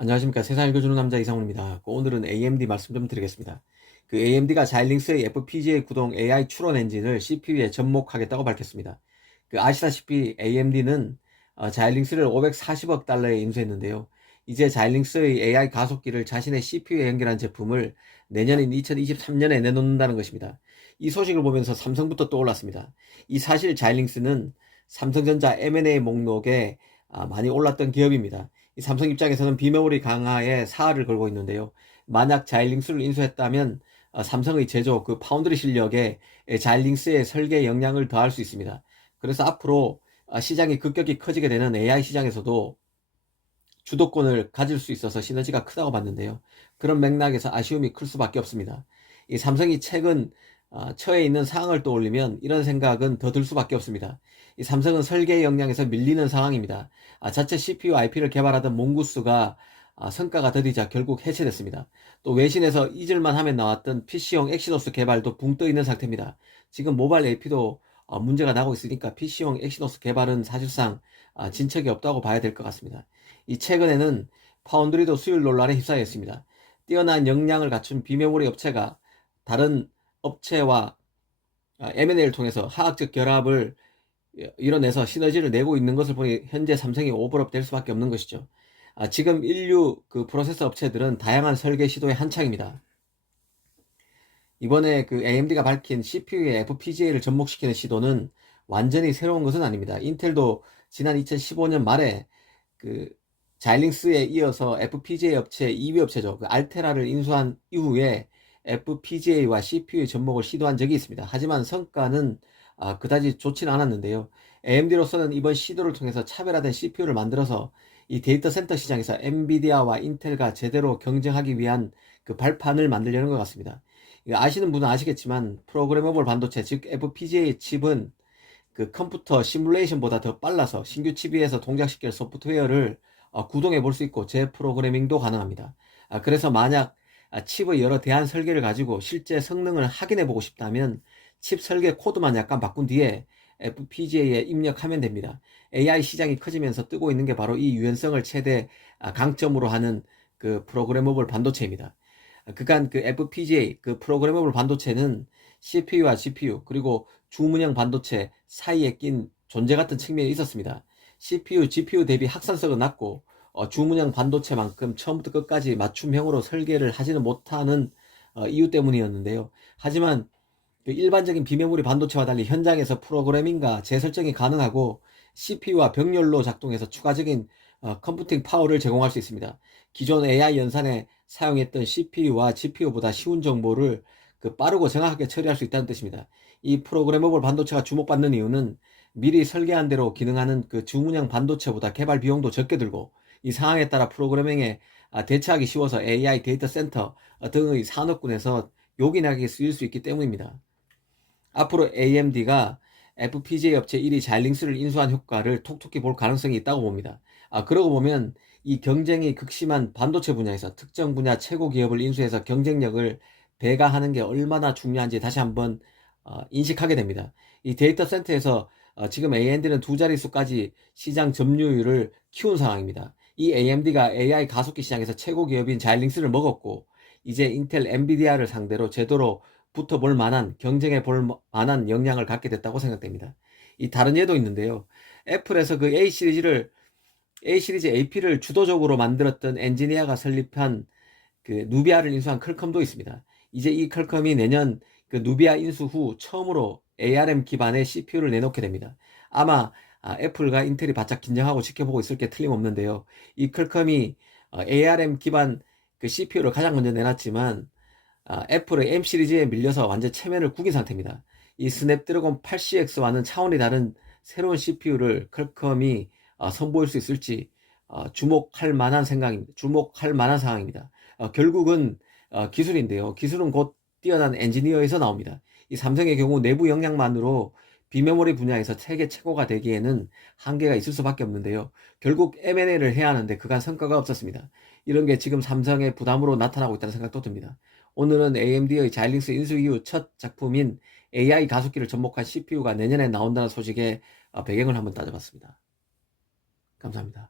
안녕하십니까. 세상 읽어주는 남자 이상훈입니다. 오늘은 AMD 말씀 좀 드리겠습니다. AMD가 자이링스의 FPGA 구동 AI 추론 엔진을 CPU에 접목하겠다고 밝혔습니다. 아시다시피 AMD는 자이링스를 540억 달러에 인수했는데요. 이제 자이링스의 AI 가속기를 자신의 CPU에 연결한 제품을 내년인 2023년에 내놓는다는 것입니다. 이 소식을 보면서 삼성부터 떠올랐습니다. 이 사실 자이링스는 삼성전자 M&A 목록에 많이 올랐던 기업입니다. 이 삼성 입장에서는 비메모리 강화에 사활을 걸고 있는데요. 만약 자이링스를 인수했다면 삼성의 제조 파운드리 실력에 자이링스의 설계 역량을 더할 수 있습니다. 그래서 앞으로 시장이 급격히 커지게 되는 AI 시장에서도 주도권을 가질 수 있어서 시너지가 크다고 봤는데요. 그런 맥락에서 아쉬움이 클 수밖에 없습니다. 이 삼성이 최근 처해 있는 상황을 떠올리면 이런 생각은 더 들 수밖에 없습니다. 이 삼성은 설계 역량에서 밀리는 상황입니다. 자체 CPU IP를 개발하던 몽구스가 성과가 더디자 결국 해체됐습니다. 또 외신에서 잊을만 하면 나왔던 PC용 엑시노스 개발도 붕 떠 있는 상태입니다. 지금 모바일 AP도 문제가 나고 있으니까 PC용 엑시노스 개발은 사실상 진척이 없다고 봐야 될 것 같습니다. 이 최근에는 파운드리도 수율 논란에 휩싸였습니다. 뛰어난 역량을 갖춘 비메모리 업체가 다른 업체와 M&A를 통해서 화학적 결합을 이뤄내서 시너지를 내고 있는 것을 보니 현재 삼성이 오버업 될 수밖에 없는 것이죠. 지금 인류 프로세서 업체들은 다양한 설계 시도에 한창입니다. 이번에 AMD가 밝힌 CPU에 FPGA를 접목시키는 시도는 완전히 새로운 것은 아닙니다. 인텔도 지난 2015년 말에 자일링스에 이어서 FPGA 업체 2위 업체죠. 알테라를 인수한 이후에 FPGA와 CPU 접목을 시도한 적이 있습니다. 하지만 성과는 그다지 좋지는 않았는데요. AMD로서는 이번 시도를 통해서 차별화된 CPU를 만들어서 이 데이터 센터 시장에서 엔비디아와 인텔과 제대로 경쟁하기 위한 발판을 만들려는 것 같습니다. 아시는 분은 아시겠지만 프로그래머블 반도체 즉 FPGA 칩은 컴퓨터 시뮬레이션보다 더 빨라서 신규 칩 위에서 동작시킬 소프트웨어를 구동해 볼 수 있고 재프로그래밍도 가능합니다. 그래서 만약 칩의 여러 대안 설계를 가지고 실제 성능을 확인해 보고 싶다면 칩 설계 코드만 약간 바꾼 뒤에 FPGA에 입력하면 됩니다. AI 시장이 커지면서 뜨고 있는 게 바로 이 유연성을 최대 강점으로 하는 프로그래머블 반도체입니다. 그간 FPGA 프로그래머블 반도체는 CPU와 GPU 그리고 주문형 반도체 사이에 낀 존재 같은 측면이 있었습니다. CPU, GPU 대비 확산성은 낮고 주문형 반도체만큼 처음부터 끝까지 맞춤형으로 설계를 하지는 못하는 이유 때문이었는데요. 하지만 일반적인 비메모리 반도체와 달리 현장에서 프로그래밍과 재설정이 가능하고 CPU와 병렬로 작동해서 추가적인 컴퓨팅 파워를 제공할 수 있습니다. 기존 AI 연산에 사용했던 CPU와 GPU보다 쉬운 정보를 빠르고 정확하게 처리할 수 있다는 뜻입니다. 이 프로그래머블 반도체가 주목받는 이유는 미리 설계한 대로 기능하는 주문형 반도체보다 개발 비용도 적게 들고 이 상황에 따라 프로그래밍에 대처하기 쉬워서 AI 데이터 센터 등의 산업군에서 요긴하게 쓰일 수 있기 때문입니다. 앞으로 AMD가 FPGA 업체 1위 자일링스를 인수한 효과를 톡톡히 볼 가능성이 있다고 봅니다. 그러고 보면 이 경쟁이 극심한 반도체 분야에서 특정 분야 최고 기업을 인수해서 경쟁력을 배가하는 게 얼마나 중요한지 다시 한번 인식하게 됩니다. 이 데이터 센터에서 지금 AMD는 두 자릿수까지 시장 점유율을 키운 상황입니다. 이 AMD가 AI 가속기 시장에서 최고 기업인 자일링스를 먹었고 이제 인텔, 엔비디아를 상대로 제대로 붙어볼 만한, 경쟁해 볼 만한 역량을 갖게 됐다고 생각됩니다. 이 다른 예도 있는데요. 애플에서 A 시리즈 AP를 주도적으로 만들었던 엔지니어가 설립한 누비아를 인수한 퀄컴도 있습니다. 이제 이 퀄컴이 내년 누비아 인수 후 처음으로 ARM 기반의 CPU를 내놓게 됩니다. 아마 애플과 인텔이 바짝 긴장하고 지켜보고 있을 게 틀림없는데요. 이 퀄컴이 ARM 기반 CPU를 가장 먼저 내놨지만 애플의 M 시리즈에 밀려서 완전 체면을 구긴 상태입니다. 이 스냅드래곤 8CX와는 차원이 다른 새로운 CPU를 퀄컴이 선보일 수 있을지 주목할 만한 상황입니다. 결국은 기술인데요. 기술은 곧 뛰어난 엔지니어에서 나옵니다. 이 삼성의 경우 내부 역량만으로 비메모리 분야에서 세계 최고가 되기에는 한계가 있을 수밖에 없는데요. 결국 M&A를 해야 하는데 그간 성과가 없었습니다. 이런 게 지금 삼성의 부담으로 나타나고 있다는 생각도 듭니다. 오늘은 AMD의 자일링스 인수 이후 첫 작품인 AI 가속기를 접목한 CPU가 내년에 나온다는 소식에 배경을 한번 따져봤습니다. 감사합니다.